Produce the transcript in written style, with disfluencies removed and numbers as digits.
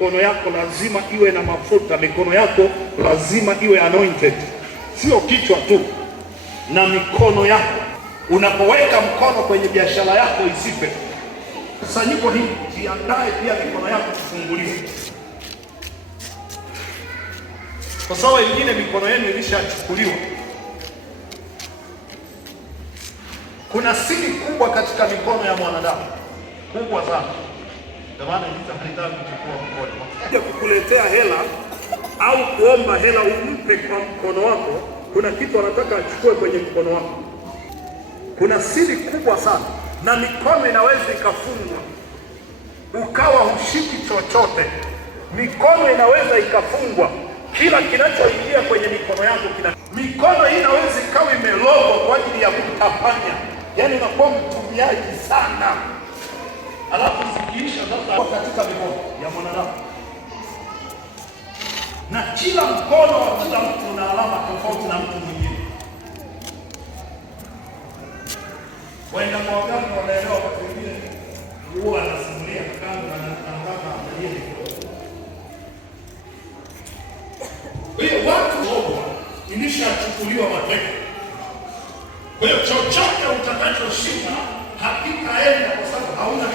Mikono yako lazima iwe na mafuta, mikono yako lazima iwe anointed, sio kichwa tu. Na mikono yako, unapoweka mkono kwenye biashara yako isipe. Kusanyiko hili jiandae pia mikono yako kufunguliwa, kwa sababu wengine mikono yenu ilishachukuliwa. Kuna siri kubwa katika mikono ya mwanadamu, kubwa sana. Ndio maana nitahitaji kuchukua mkono kukuletea hela au kuomba hela umpe kwa mkono wako. Kuna kitu anataka achukue kwenye mkono wako. Kuna siri kubwa sana, na mikono inaweza ikafungwa ukawa hushiki chochote. Mikono inaweza ikafungwa, kila kinachoingia kwenye mikono yako mikono hii inaweza ikawa imelogwa kwa ajili ya kutapanya, yaani unakuwa mtumiaji sana, alafu zikiisha sasa katika mikono ya mwanadamu. Na kila mkono wa kila mtu una alama tofauti na mtu mwingine. Waenda kwa waganga wanaelewa, wakati mwingine huwa anasimulia kando na anataka angalie. Kwa hiyo watu wote ilishachukuliwa mateka. Kwa hiyo chochote utakachoshika hakitaenda, kwa sababu hauna